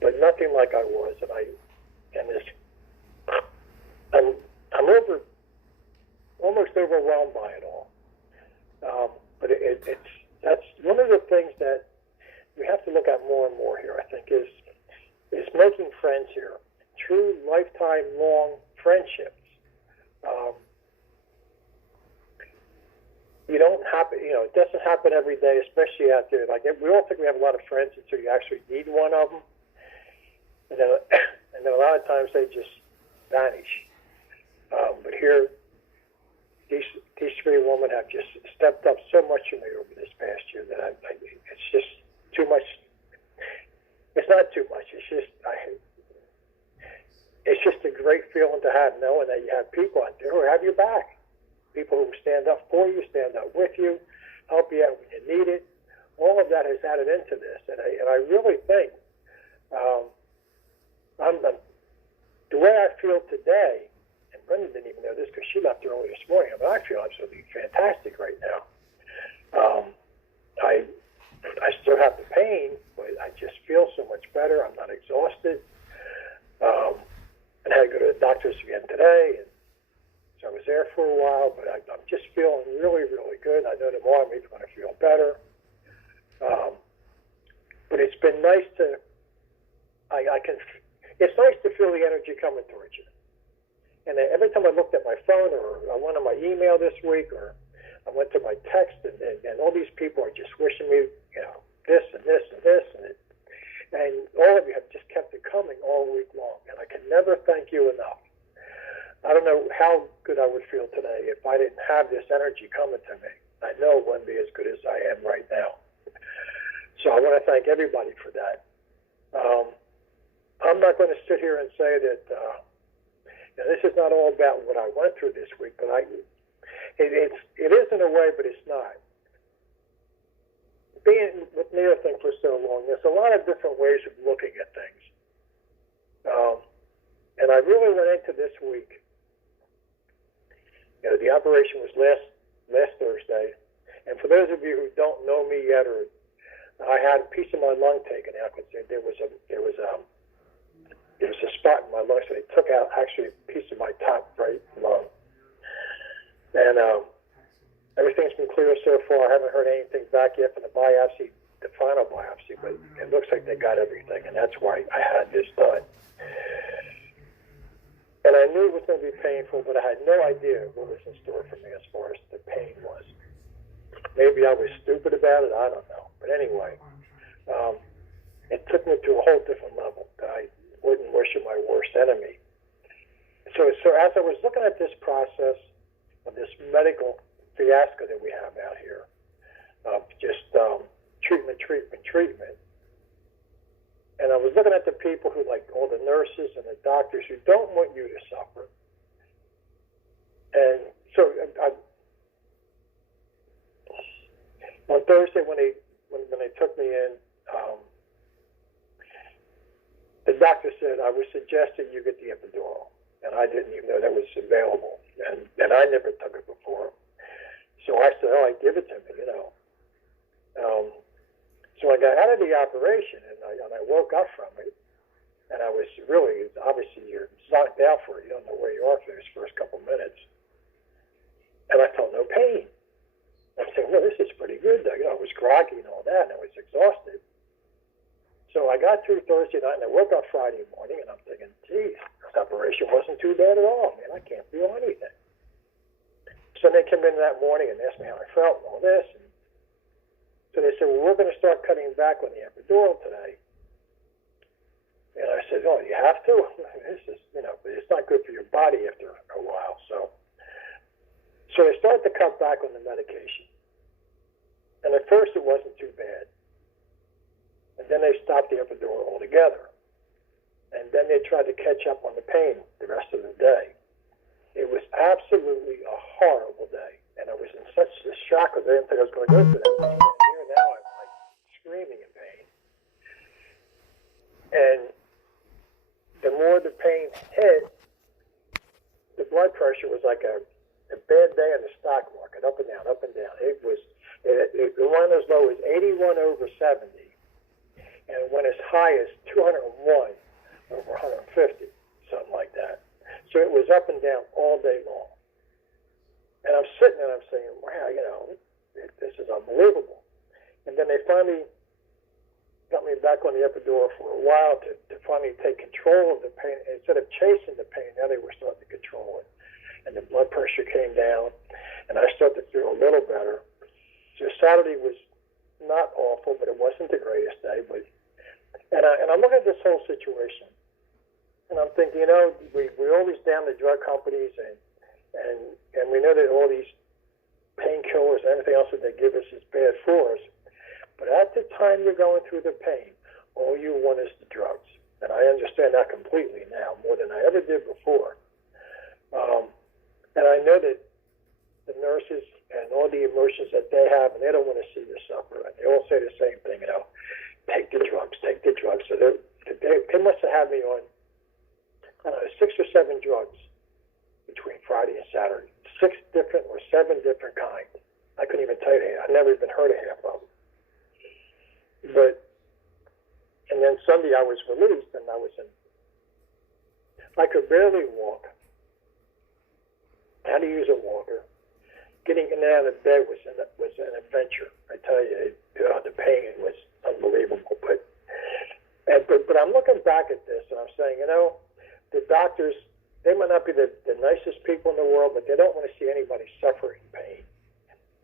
but nothing like I was. I'm almost overwhelmed by it all. But that's one of the things that we have to look at more and more here, I think, is making friends here. True lifetime long friendships. It doesn't happen every day, especially out there. Like, we all think we have a lot of friends until you actually need one of them. And then a lot of times they just vanish. But here, these three women have just stepped up so much for me over this past year that it's just too much. It's not too much. It's just a great feeling to have, knowing that you have people out there who have your back. People who stand up for you, stand up with you, help you out when you need it. All of that has added into this, and I really think the way I feel today. And Brenda didn't even know this because she left early this morning. But I feel absolutely fantastic right now. I still have the pain, but I just feel so much better. I'm not exhausted. And I had to go to the doctor's again today, and so I was there for a while. But I'm just feeling really, really good. I know tomorrow I'm going to feel better. But it's been nice to. It's nice to feel the energy coming towards you. And every time I looked at my phone, or I went on my email this week, or I went to my text, and all these people are just wishing me, this and this and this, and all of you have just kept it coming all week long. And I can never thank you enough. I don't know how good I would feel today if I didn't have this energy coming to me. I know it wouldn't be as good as I am right now. So I want to thank everybody for that. I'm not going to sit here and say that this is not all about what I went through this week, but it is in a way, but it's not. Being with NeoThink for so long, there's a lot of different ways of looking at things. And I really went into this week. The operation was last Thursday, and for those of you who don't know me yet, or I had a piece of my lung taken out because there was a spot in my lung, so they took out actually a piece of my top right lung. And everything's been clear so far. I haven't heard anything back yet from the biopsy, the final biopsy, but it looks like they got everything, and that's why I had this done. And I knew it was going to be painful, but I had no idea what was in store for me as far as the pain was. Maybe I was stupid about it, I don't know. But anyway, it took me to a whole different level that I wouldn't wish on my worst enemy. So as I was looking at this process of this medical fiasco that we have out here, of just treatment, and I was looking at the people who, like all the nurses and the doctors, who don't want you to suffer. And so on Thursday when they took me in, the doctor said, I would suggest that you get the epidural. And I didn't even know that was available. And I never took it before. So I said, I'd give it to me, So I got out of the operation, and I woke up from it. And I was really, obviously, you're knocked out for it. You don't know where you are for those first couple minutes. And I felt no pain. I'm saying, well, this is pretty good, though. I was groggy and all that, and I was exhausted. So I got through Thursday night, and I woke up Friday morning, and I'm thinking, geez, this operation wasn't too bad at all. Man, I can't feel anything. So they came in that morning and asked me how I felt and all this. And so they said, well, we're going to start cutting back on the epidural today. And I said, oh, you have to? This is, but it's not good for your body after a while. So they started to cut back on the medication. And at first it wasn't too bad. And then they stopped the epidural altogether. And then they tried to catch up on the pain the rest of the day. It was absolutely a horrible day. And I was in such a shock because I didn't think I was going to go through that. Here now I'm like screaming in pain. And the more the pain hit, the blood pressure was like a bad day in the stock market, up and down, up and down. It went as low as 81/70. and it went as high as 201 over 150, something like that. So it was up and down all day long. And I'm sitting there and I'm saying, wow, this is unbelievable. And then they finally got me back on the epidural for a while to finally take control of the pain. Instead of chasing the pain, now they were starting to control it. And the blood pressure came down, and I started to feel a little better. So Saturday was not awful, but it wasn't the greatest day. And I'm looking at this whole situation, and I'm thinking, we're always down the drug companies, and we know that all these painkillers and everything else that they give us is bad for us. But at the time you're going through the pain, all you want is the drugs. And I understand that completely now, more than I ever did before. And I know that the nurses and all the emotions that they have, and they don't want to see you suffer. And they all say the same thing, take the drugs, take the drugs. So they must have had me on, 6 or 7 drugs between Friday and Saturday. 6 different or 7 different kinds. I couldn't even tell you. I never even heard of half of them. And then Sunday I was released, and I could barely walk. I had to use a walker. Getting in and out of bed was an adventure. I tell you, the pain was unbelievable. But I'm looking back at this, and I'm saying, the doctors, they might not be the nicest people in the world, but they don't want to see anybody suffering pain.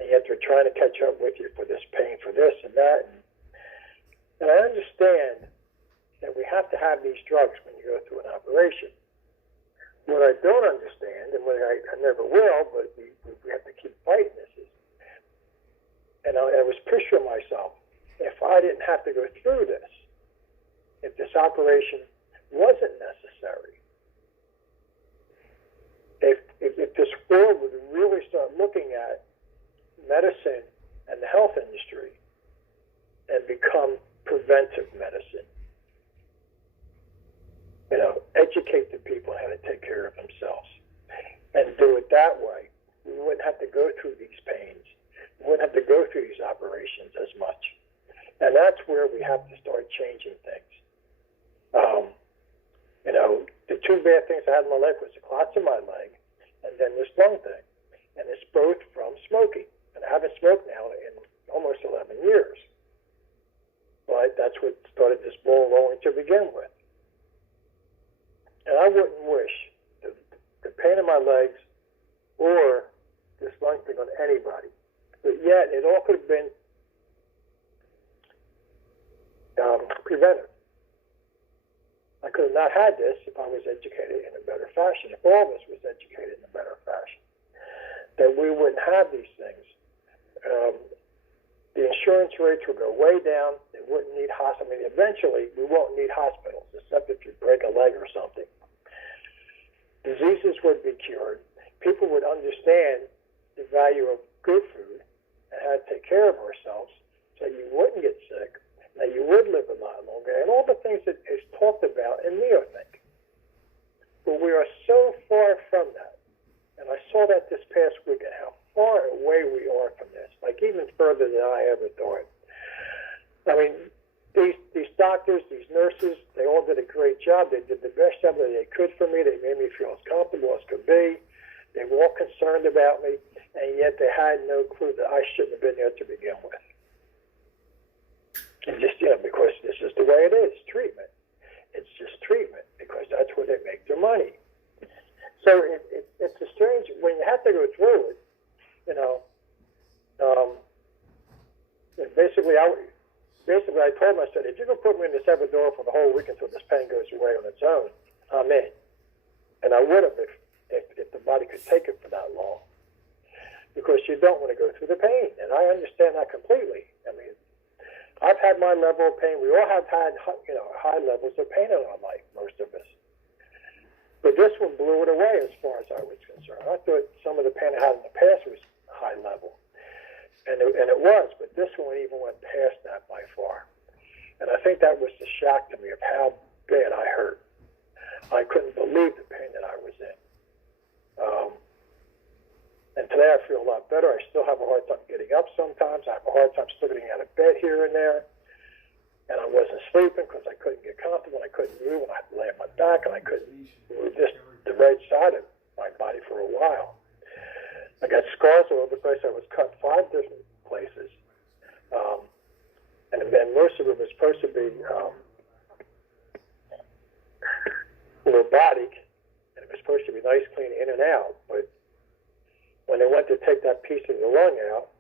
And yet they're trying to catch up with you for this pain, for this and that. And I understand that we have to have these drugs when you go through an operation. What I don't understand, and what I never will, but we have to keep fighting this is, and I was picturing myself, if I didn't have to go through this, if this operation wasn't necessary, if this world would really start looking at medicine and the health industry and become preventive medicine, educate the people how to take care of themselves and do it that way. We wouldn't have to go through these pains. We wouldn't have to go through these operations as much. And that's where we have to start changing things. The 2 bad things I had in my life was the clots in my leg and then this lung thing. And it's both from smoking. And I haven't smoked now in almost 11 years. But that's what started this ball rolling to begin with. And I wouldn't wish the pain in my legs or this lung thing on anybody. But yet, it all could have been prevented. I could have not had this if I was educated in a better fashion, if all of us was educated in a better fashion, that we wouldn't have these things. The insurance rates would go way down. They wouldn't need hospitals. Eventually, we won't need hospitals, except if you break a leg or something. Diseases would be cured. People would understand the value of good food and how to take care of ourselves so you wouldn't get sick, that you would live a lot longer, and all the things that is talked about in NeoThink. But we are so far from that. And I saw that this past weekend, how far away we are from this, like even further than I ever thought. These doctors, these nurses, they all did a great job. They did the best job that they could for me. They made me feel as comfortable as could be. They were all concerned about me, and yet they had no clue that I shouldn't have been there to begin with. And just, because this is the way it is, treatment. It's just treatment, because that's where they make their money. So it's a strange, when you have to go through it, basically I told him, I said, if you can put me in this epidural for the whole week until this pain goes away on its own, I'm in. And I would have if the body could take it for that long. Because you don't want to go through the pain. And I understand that completely. I've had my level of pain. We all have had, high levels of pain in our life, most of us. But this one blew it away as far as I was concerned. I thought some of the pain I had in the past was high level. And it was, but this one even went past that by far. And I think that was the shock to me of how bad I hurt. I couldn't believe the pain that I was in. And today I feel a lot better. I still have a hard time getting up sometimes. I have a hard time still getting out of bed here and there. and I wasn't sleeping because I couldn't get comfortable, and I couldn't move, and I had to lay on my back, and I couldn't move just the right side of my body for a while. I got scars all over the place. I was cut 5 different places, and then most of it was supposed to be robotic, and it was supposed to be nice, clean in and out. But when they went to take that piece of the lung out,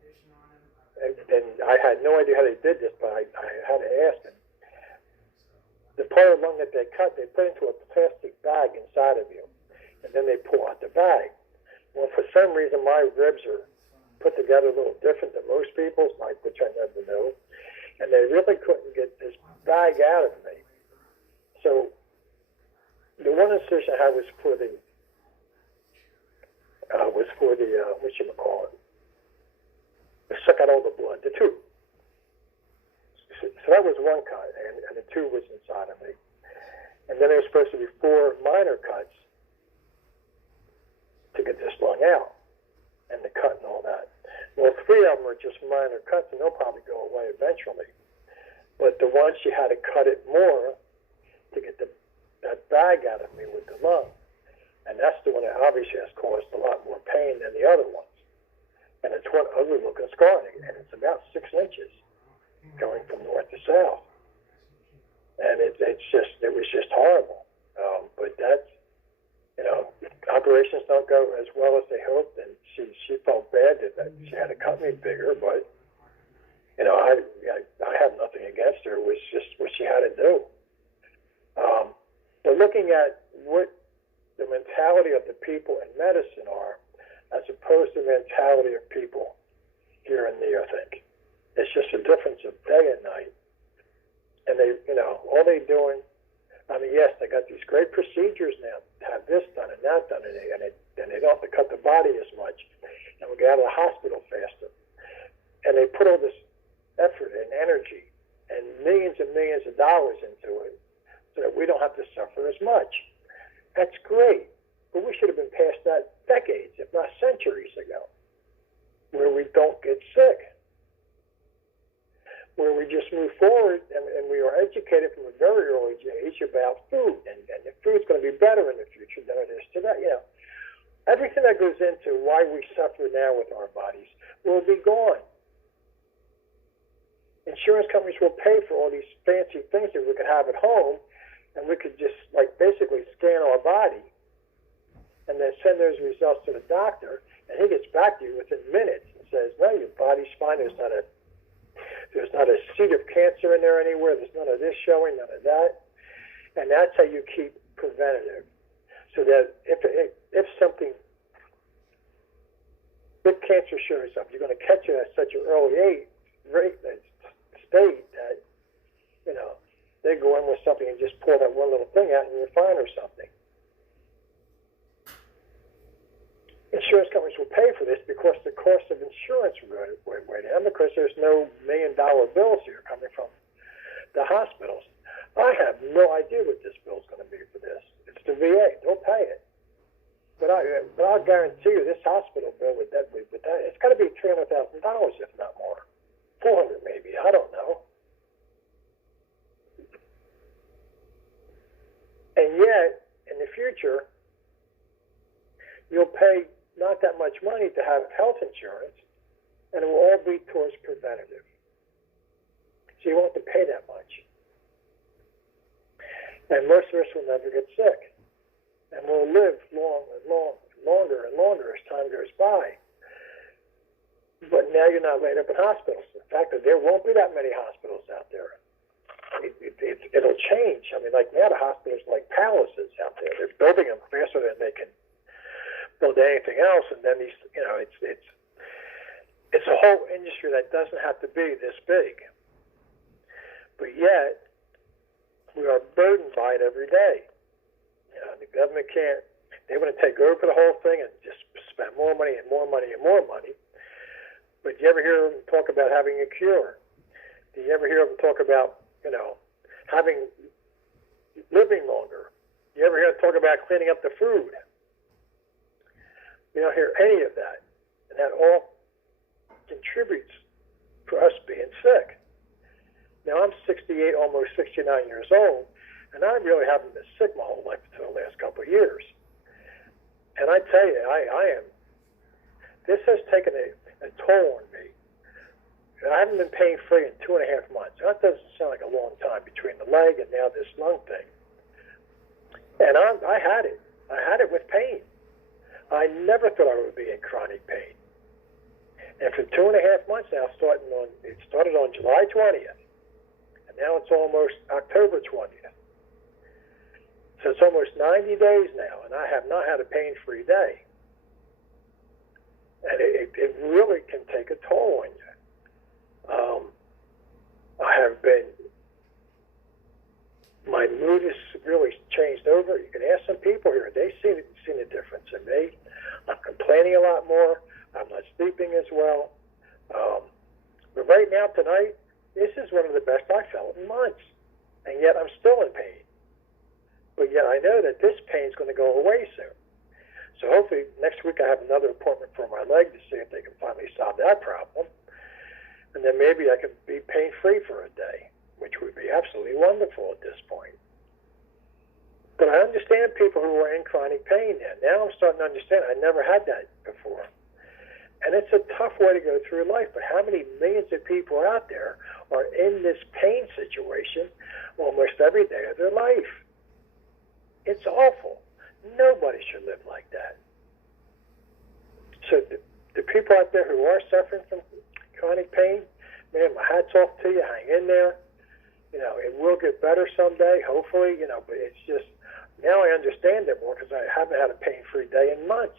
and I had no idea how they did this, but I had to ask them. The part of the lung that they cut, they put into a plastic bag inside of you, and then they pull out the bag. Well, for some reason, my ribs are put together a little different than most people's, which I never knew, and they really couldn't get this bag out of me. So the one incision I had was for the whatchamacallit, suck out all the blood, the tube. So that was one cut, and the tube was inside of me. And then there was supposed to be 4 minor cuts to get this lung out, and the cut and all that. Well, 3 of them are just minor cuts, and they'll probably go away eventually. But the ones you had to cut it more to get that bag out of me with the lung. And that's the one that obviously has caused a lot more pain than the other ones. And it's one ugly looking scar, and it's about 6 inches going from north to south. And it was just horrible. But that's, operations don't go as well as they hoped, and she felt bad that she had to cut me bigger, but, I have nothing against her. It was just what she had to do. But looking at what the mentality of the people in medicine are, as opposed to the mentality of people here and there, I think. It's just a difference of day and night. And they, all they doing, yes, they got these great procedures now to have this done and that done, and they don't have to cut the body as much, and we get out of the hospital faster. And they put all this effort and energy and millions of dollars into it so that we don't have to suffer as much. That's great, but we should have been past that decades, if not centuries ago, where we don't get sick, where we just move forward and we are educated from a very early age about food, and the food's going to be better in the future than it is today. Everything that goes into why we suffer now with our bodies will be gone. Insurance companies will pay for all these fancy things that we could have at home, and we could just basically scan our body and then send those results to the doctor, and he gets back to you within minutes and says, no, your body's fine. There's not a seed of cancer in there anywhere. There's none of this showing, none of that. And that's how you keep preventative. So that if something, big cancer shows up, you're going to catch it at such an early state that, they go in with something and just pull that one little thing out and you're fine or something. Insurance companies will pay for this because the cost of insurance will go way down, because there's no $1 million bills here coming from the hospitals. I have no idea what this bill's going to be for this. It's the VA. They'll pay it. But I'll guarantee you this hospital bill with that, it's got to be $300,000, if not more. 400 maybe. I don't know. And yet, in the future, you'll pay not that much money to have health insurance, and it will all be towards preventative. So you won't have to pay that much. And most of us will never get sick. And we'll live longer and longer as time goes by. But now you're not laid up in hospitals. The fact that there won't be that many hospitals out there. It'll change. Like now the hospitals are like palaces out there. They're building them faster than they can build anything else. And then these, it's a whole industry that doesn't have to be this big. But yet, we are burdened by it every day. The government can't. They want to take over the whole thing and just spend more money and more money and more money. But do you ever hear them talk about having a cure? Do you ever hear them talk about, living longer? You ever hear them talk about cleaning up the food? You don't hear any of that. And that all contributes for us being sick. Now I'm 68, almost 69 years old, and I really haven't been sick my whole life until the last couple of years. And I tell you, this has taken a toll on me. I haven't been pain-free in 2.5 months. That doesn't sound like a long time between the leg and now this lung thing. And I had it. I had it with pain. I never thought I would be in chronic pain. And for 2.5 months now, it started on July 20th, and now it's almost October 20th. So it's almost 90 days now, and I have not had a pain-free day. And it really can take a toll on you. My mood has really changed over. You can ask some people here. They've seen a difference in me. I'm complaining a lot more. I'm not sleeping as well. But right now, tonight, this is one of the best I felt in months. And yet I'm still in pain. But yet I know that this pain is going to go away soon. So hopefully next week I have another appointment for my leg to see if they can finally solve that problem. And then maybe I can be pain-free for a day, which would be absolutely wonderful at this point. But I understand people who are in chronic pain now. Now I'm starting to understand. I never had that before. And it's a tough way to go through life, but how many millions of people out there are in this pain situation almost every day of their life? It's awful. Nobody should live like that. So the people out there who are suffering from chronic pain, man, my hat's off to you. Hang in there. It will get better someday, hopefully, but it's just, now I understand it more because I haven't had a pain-free day in months.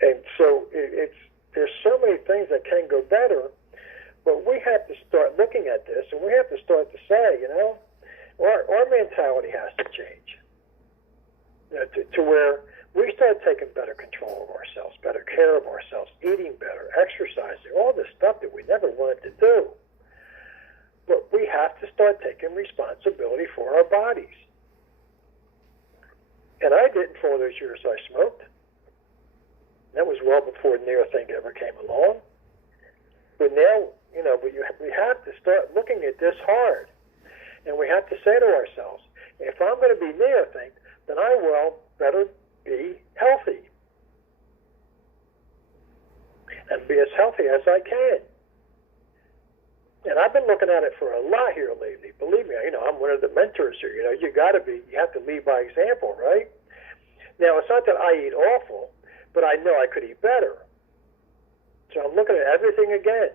And so there's so many things that can go better, but we have to start looking at this, and we have to start to say, our mentality has to change. To where we start taking better control of ourselves, better care of ourselves, eating better, exercising, all this stuff that we never wanted to do. But we have to start taking responsibility for our bodies. And I didn't for all those years I smoked. That was well before NeoThink ever came along. But now, we have to start looking at this hard. And we have to say to ourselves, if I'm going to be NeoThink, then I better be healthy. And be as healthy as I can. And I've been looking at it for a lot here lately. Believe me, I'm one of the mentors here. You have to lead by example, right? Now, it's not that I eat awful, but I know I could eat better. So I'm looking at everything again,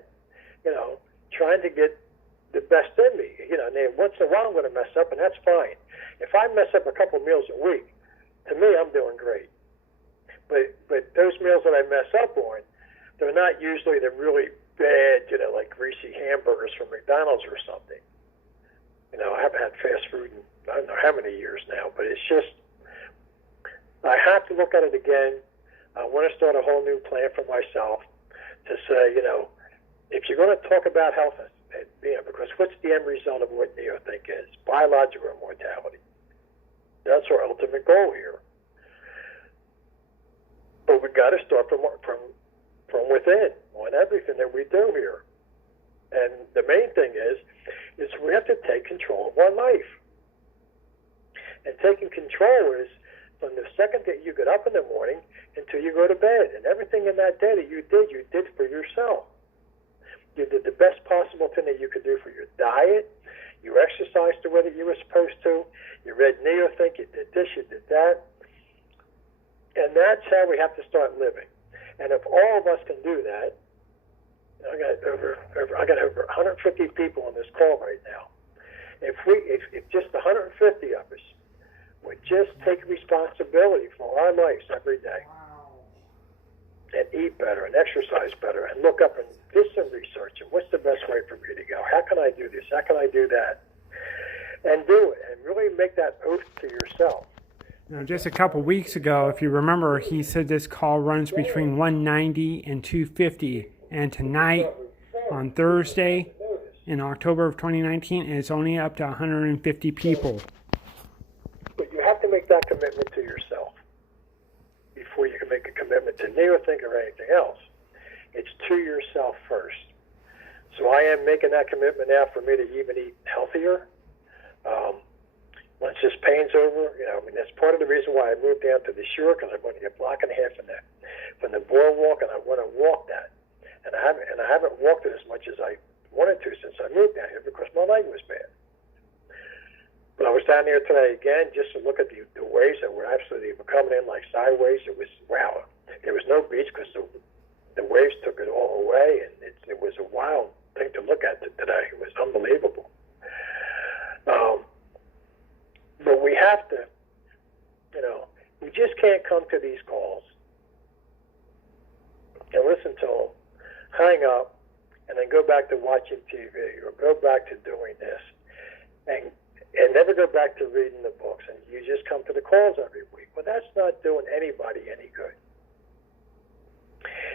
trying to get the best in me. And then once in a while I'm going to mess up, and that's fine. If I mess up a couple meals a week, to me, I'm doing great. But those meals that I mess up on, they're not usually the really bad, like greasy hamburgers from McDonald's or something. I haven't had fast food in I don't know how many years now, but it's just, I have to look at it again. I want to start a whole new plan for myself to say, if you're going to talk about health, because what's the end result of what NeoThink is? Biological immortality. That's our ultimate goal here. But we've got to start from within on everything that we do here. And the main thing is we have to take control of our life. And taking control is from the second that you get up in the morning until you go to bed. And everything in that day that you did for yourself. You did the best possible thing that you could do for your diet. You exercised the way that you were supposed to. You read NeoThink. You did this. You did that. And that's how we have to start living. And if all of us can do that, I got over 150 people on this call right now. If just 150 of us would just take responsibility for our lives every day, and eat better and exercise better and look up and do some research and what's the best way for me to go? How can I do this? How can I do that? And do it and really make that oath to yourself. Just a couple weeks ago, if you remember, he said this call runs between 190 and 250. And tonight, on Thursday, in October of 2019, it's only up to 150 people. But you have to make that commitment to yourself before you can make a commitment to NeoThink or anything else. It's to yourself first. So I am making that commitment now for me to even eat healthier. Once this pain's over, that's part of the reason why I moved down to the shore, because I want to get a block and a half from the boardwalk, and I want to walk that. And I haven't walked it as much as I wanted to since I moved down here because my leg was bad. But I was down here today again just to look at the waves that were absolutely coming in like sideways. It was, wow. There was no beach because the waves took it all away, and it was a wild thing to look at today. It was unbelievable. But we have to, we just can't come to these calls and listen to them, hang up, and then go back to watching TV or go back to doing this and never go back to reading the books. And you just come to the calls every week. Well, that's not doing anybody any good.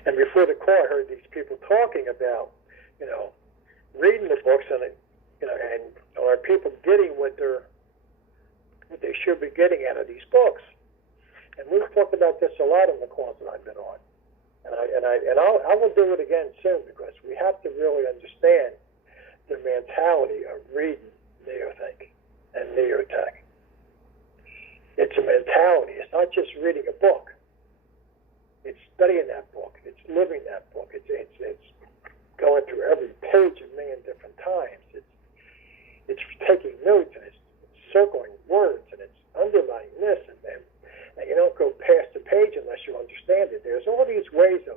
And before the call, I heard these people talking about, reading the books and are people getting what they should be getting out of these books. And we've talked about this a lot in the calls that I've been on. And I will do it again soon because we have to really understand the mentality of reading Neothink and Neotech. It's a mentality. It's not just reading a book. It's studying that book. It's living that book. It's going through every page a million different times. It's taking notes and it's circling words and it's underlining this and you don't go past the page unless you understand it. There's all these ways of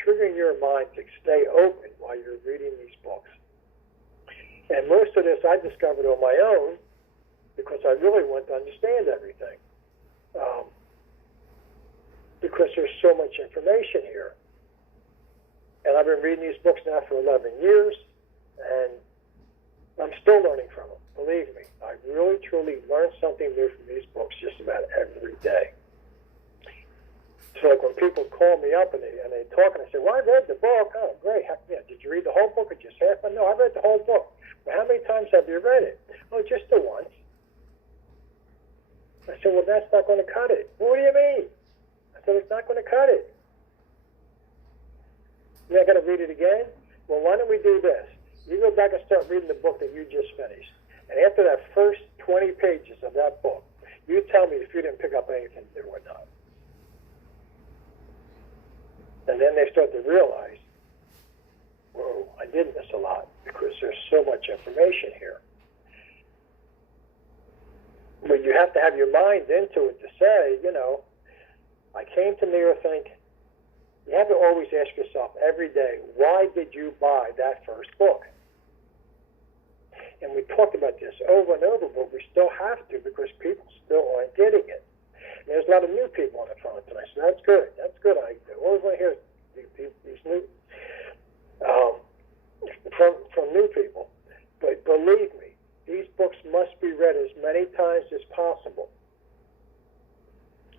triggering your mind to stay open while you're reading these books. And most of this I discovered on my own because I really want to understand everything. Because there's so much information here. And I've been reading these books now for 11 years, and I'm still learning from them. Believe me, I really, truly learn something new from these books just about every day. So like when people call me up and they talk and I say, well, I read the book. Oh, great. Did you read the whole book or just half? No, I read the whole book. Well, how many times have you read it? Oh, just the once. I said, well, that's not going to cut it. Well, what do you mean? I said, it's not going to cut it. You're not going to read it again? Well, why don't we do this? You go back and start reading the book that you just finished. And after that first 20 pages of that book, you tell me if you didn't pick up anything new or not. And then they start to realize, whoa, I did miss a lot because there's so much information here. But you have to have your mind into it to say, I came to Neothink. You have to always ask yourself every day, why did you buy that first book? And we talked about this over and over, but we still have to because people still aren't getting it. And there's a lot of new people on the phone tonight, so that's good. That's good. I always want to hear these new from new people. But believe me, these books must be read as many times as possible.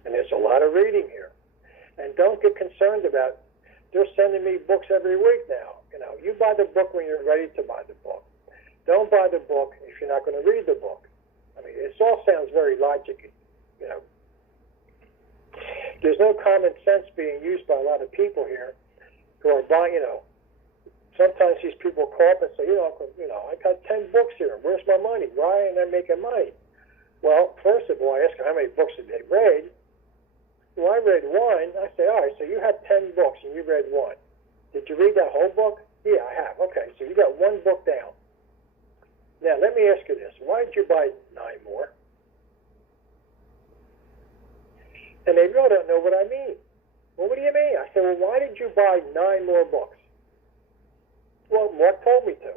And there's a lot of reading here. And don't get concerned about, they're sending me books every week now. You buy the book when you're ready to buy the book. Don't buy the book if you're not going to read the book. I mean, it all sounds very logical. There's no common sense being used by a lot of people here who are buying, sometimes these people call up and say, I got 10 books here. Where's my money? Why ain't I making money? Well, first of all, I ask them how many books did they read. Well, I read one. I say, all right, so you had 10 books and you read one. Did you read that whole book? Yeah, I have. Okay, so you got one book down. Now, let me ask you this. Why did you buy 9 more? And they really don't know what I mean. Well, what do you mean? I said, well, why did you buy 9 more books? Well, Mark told me to.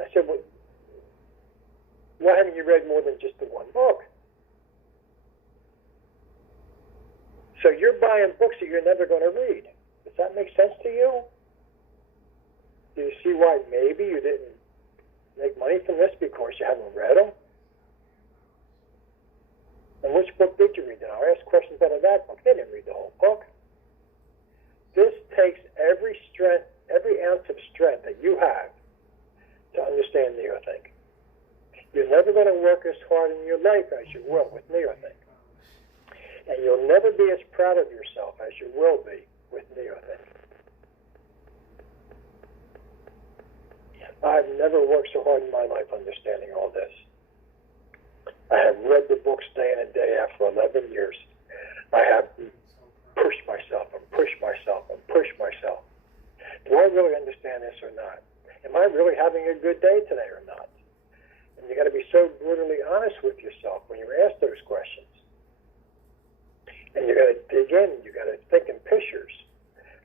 I said, well, why haven't you read more than just the one book? So you're buying books that you're never going to read. Does that make sense to you? Do you see why maybe you didn't make money from this because you haven't read them? And which book did you read? And I'll ask questions out of that book. They didn't read the whole book. This takes every strength, every ounce of strength that you have to understand Neothink. You're never going to work as hard in your life as you will with Neothink. And you'll never be as proud of yourself as you will be with Neothink. I've never worked so hard in my life understanding all this. I have read the books day in and day out for 11 years. I have pushed myself and pushed myself and pushed myself. Do I really understand this or not? Am I really having a good day today or not? And you got to be so brutally honest with yourself when you ask those questions. And you got to dig in. You got to think in pictures.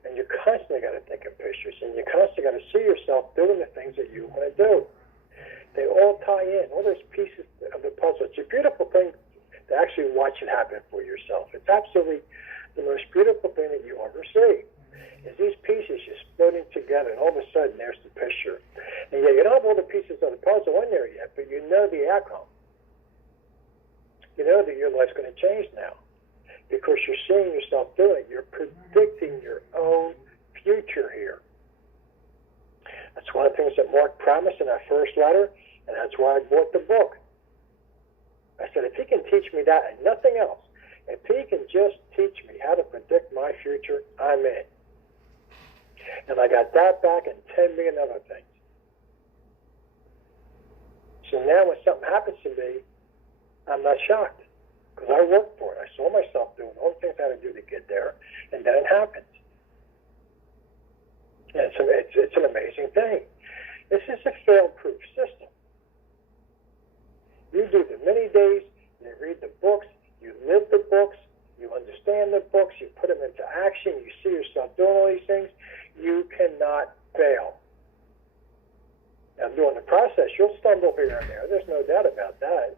And you constantly got to think in pictures. And you constantly got to see yourself doing the things that you want to do. They all tie in. All those pieces of the puzzle. It's a beautiful thing to actually watch it happen for yourself. It's absolutely the most beautiful thing that you ever see. Is these pieces just floating together, and all of a sudden there's the picture. And yet you don't have all the pieces of the puzzle in there yet, but you know the outcome. You know that your life's going to change now because you're seeing yourself do it. You're predicting your own future here. That's one of the things that Mark promised in that first letter, and that's why I bought the book. I said, if he can teach me that and nothing else, if he can just teach me how to predict my future, I'm in. And I got that back and 10 million other things. So now when something happens to me, I'm not shocked because I worked for it. I saw myself doing all the things I had to do to get there, and then it happens. And it's an amazing thing. This is a fail-proof system. You do the many days, you read the books, you live the books, you understand the books, you put them into action, you see yourself doing all these things, you cannot fail. Now, during the process, you'll stumble here and there. There's no doubt about that.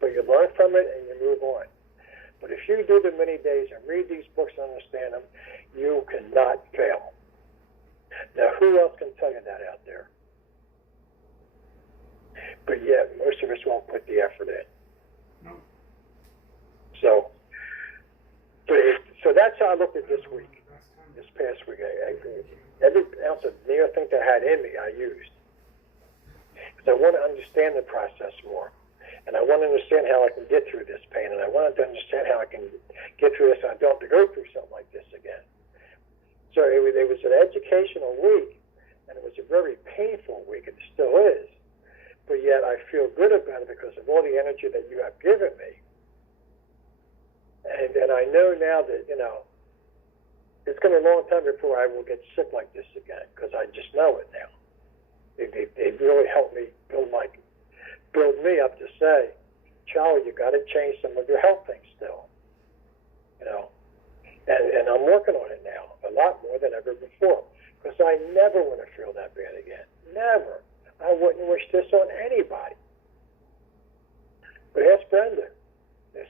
But you learn from it and you move on. But if you do the many days and read these books and understand them, you cannot fail. Now, who else can tell you that out there? But yet, most of us won't put the effort in. No. So that's how I looked at this week, this past week. Every ounce of neothink that I had in me, I used. Because I want to understand the process more. And I want to understand how I can get through this pain. And I wanted to understand how I can get through this and I don't have to go through something like this again. So it was an educational week, and it was a very painful week. It still is. But yet I feel good about it because of all the energy that you have given me. And I know now that, it's going to be a long time before I will get sick like this again because I just know it now. They really helped me build me up to say, Charlie, you got to change some of your health things still. And I'm working on it now a lot more than ever before because I never want to feel that bad again. Never. I wouldn't wish this on anybody. But ask Brenda.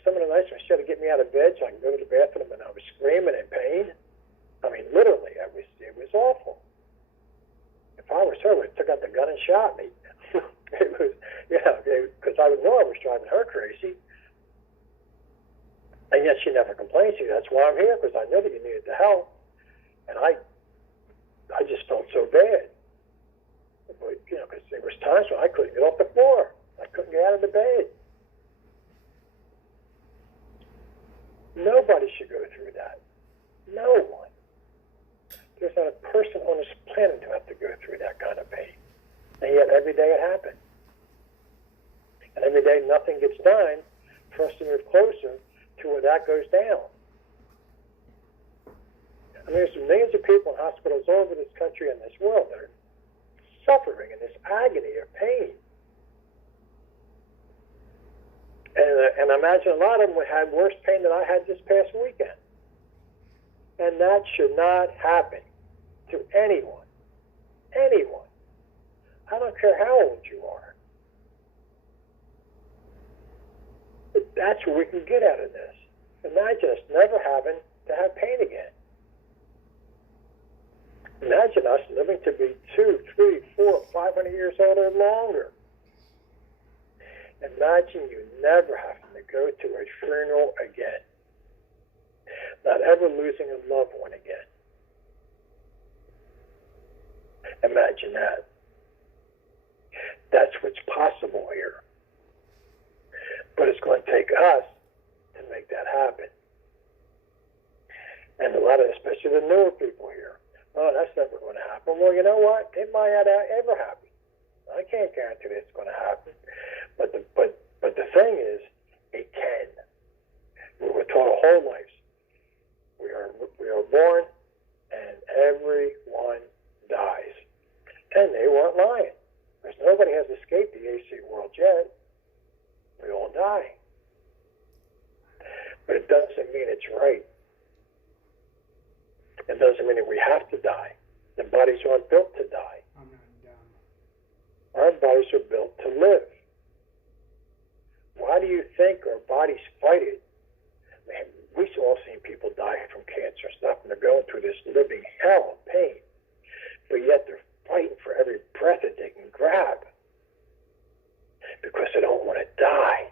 Some of the nights when she had to get me out of bed so I could go to the bathroom and I was screaming in pain. I mean, literally, it was awful. If I was her, I would have took out the gun and shot me. It was, because I would know I was driving her crazy. And yet she never complained to you. That's why I'm here, because I know that you needed the help. And I just felt so bad. But, because there was times when I couldn't get off the floor. I couldn't get out of the bed. Nobody should go through that. No one. There's not a person on this planet who has to go through that kind of pain. And yet every day it happens. And every day nothing gets done for us to move closer to where that goes down. I mean, there's millions of people in hospitals all over this country and this world that are suffering in this agony of pain. And I imagine a lot of them had worse pain than I had this past weekend. And that should not happen to anyone. Anyone. I don't care how old you are. But that's what we can get out of this. Imagine us never having to have pain again. Imagine us living to be 2, 3, 4, 500 years old or longer. Imagine you never having to go to a funeral again. Not ever losing a loved one again. Imagine that. That's what's possible here. But it's going to take us to make that happen. And a lot of, especially the newer people here, oh, that's never going to happen. Well, you know what? It might not ever happen. I can't guarantee that it's going to happen. But the thing is, it can. We were taught our whole lives. We are born, and everyone dies. And they weren't lying. Because nobody has escaped the AC world yet. We all die. But it doesn't mean it's right. It doesn't mean that we have to die. The bodies aren't built to die. I'm not dumb. Our bodies are built to live. Why do you think our bodies fight it? Man, we've all seen people die from cancer and stuff, and they're going through this living hell of pain. But yet they're fighting for every breath that they can grab because they don't want to die.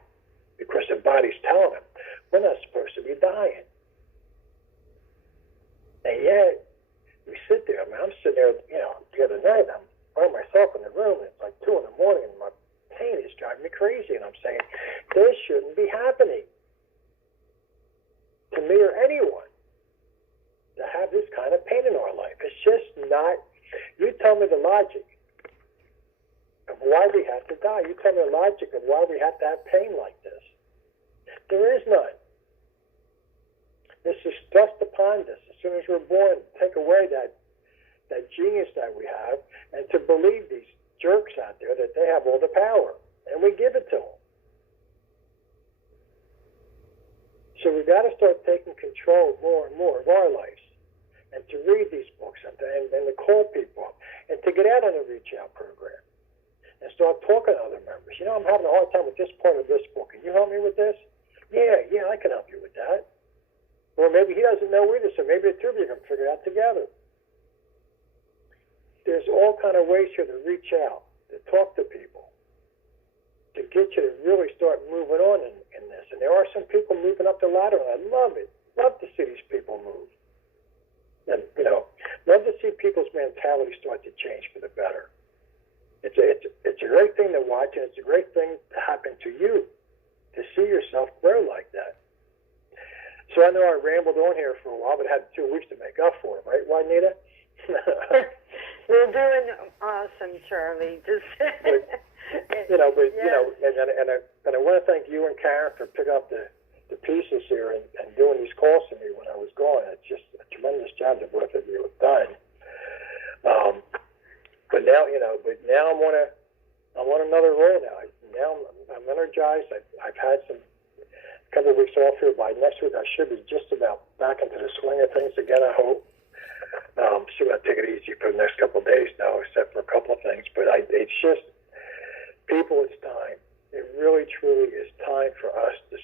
Because the body's telling them, we're not supposed to be dying. And yet, we sit there. I mean, I'm sitting there, the other night, I'm by myself in the room, and it's like 2 in the morning, and my pain is driving me crazy. And I'm saying, this shouldn't be happening to me or anyone to have this kind of pain in our life. It's just not. You tell me the logic of why we have to die. You tell me the logic of why we have to have pain like this. There is none. This is thrust upon us as soon as we're born. Take away that genius that we have, and to believe these jerks out there that they have all the power, and we give it to them. So we've got to start taking control more and more of our lives, and to read these books, and to call people up, and to get out on a reach out program, and start talking to other members. I'm having a hard time with this part of this book. Can you help me with this? Yeah, I can help you with that. Or maybe he doesn't know either, so maybe the two of you can figure it out together. There's all kind of ways here to reach out, to talk to people, to get you to really start moving on in this. And there are some people moving up the ladder, and I love it. Love to see these people move. And, love to see people's mentality start to change for the better. It's a great thing to watch, and it's a great thing to happen to you, to see yourself grow like that. So I know I rambled on here for a while, but I had 2 weeks to make up for it, right, Juanita? You're doing awesome, Charlie. and I want to thank you and Karen for picking up the pieces here and doing these calls to me when I was gone. It's just a tremendous job that both of you have done. But now I'm on another roll now. Now I'm energized. I've had a couple of weeks off here. By next week, I should be just about back into the swing of things again, I hope. Still going to take it easy for the next couple of days now, except for a couple of things. But it's just, people, it's time. It really, truly is time for us to